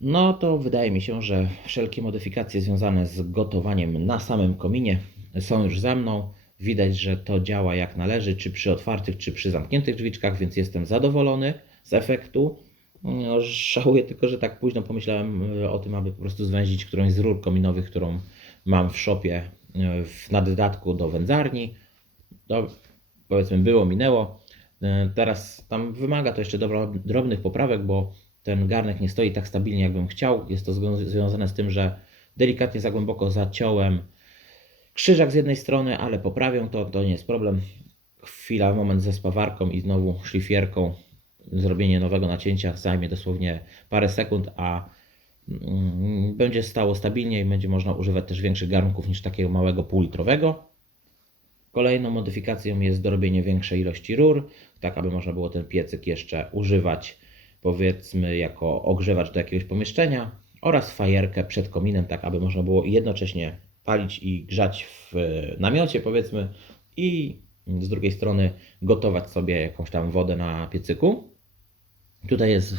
No to wydaje mi się, że wszelkie modyfikacje związane z gotowaniem na samym kominie są już ze mną. Widać, że to działa jak należy, czy przy otwartych, czy przy zamkniętych drzwiczkach, więc jestem zadowolony z efektu. No, żałuję tylko, że tak późno pomyślałem e, o tym, aby po prostu zwęzić którąś z rur kominowych, którą mam w shopie e, na dodatku do wędzarni. To powiedzmy było, minęło. E, Teraz tam wymaga to jeszcze drobnych poprawek, bo ten garnek nie stoi tak stabilnie, jakbym chciał. Jest to zwią- związane z tym, że delikatnie za głęboko zaciąłem krzyżak z jednej strony, ale poprawię to, to nie jest problem. Chwila, moment ze spawarką i znowu szlifierką. Zrobienie nowego nacięcia zajmie dosłownie parę sekund, a mm, będzie stało stabilnie i będzie można używać też większych garnków niż takiego małego półlitrowego. Kolejną modyfikacją jest dorobienie większej ilości rur, tak aby można było ten piecyk jeszcze używać, powiedzmy, jako ogrzewacz do jakiegoś pomieszczenia oraz fajerkę przed kominem, tak aby można było jednocześnie palić i grzać w e, namiocie, powiedzmy, i z drugiej strony gotować sobie jakąś tam wodę na piecyku. Tutaj jest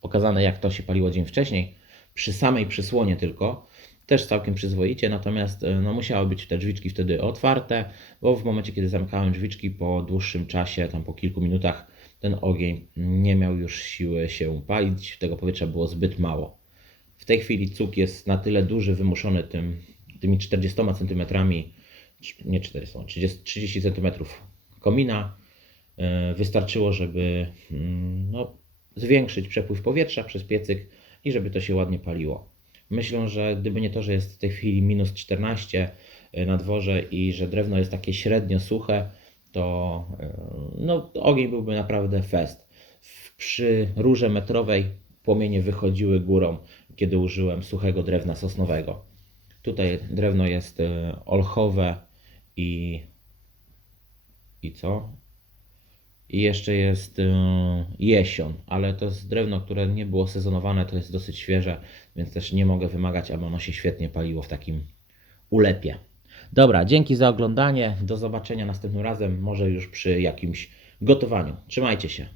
pokazane, jak to się paliło dzień wcześniej, przy samej przysłonie tylko, też całkiem przyzwoicie, natomiast e, no, musiały być te drzwiczki wtedy otwarte, bo w momencie, kiedy zamykałem drzwiczki po dłuższym czasie, tam po kilku minutach, ten ogień nie miał już siły się palić, tego powietrza było zbyt mało. W tej chwili cuk jest na tyle duży, wymuszony tym, tymi 40 cm, nie 400, 30, 30 cm komina. E, Wystarczyło, żeby mm, no, zwiększyć przepływ powietrza przez piecyk i żeby to się ładnie paliło. Myślę, że gdyby nie to, że jest w tej chwili minus 14 na dworze i że drewno jest takie średnio suche, to e, no, ogień byłby naprawdę fest. Przy rurze metrowej płomienie wychodziły górą, kiedy użyłem suchego drewna sosnowego. Tutaj drewno jest e, olchowe i i co? I jeszcze jest e, jesion, ale to jest drewno, które nie było sezonowane, to jest dosyć świeże, więc też nie mogę wymagać, aby ono się świetnie paliło w takim ulepie. Dobra, dzięki za oglądanie. Do zobaczenia następnym razem, może już przy jakimś gotowaniu. Trzymajcie się.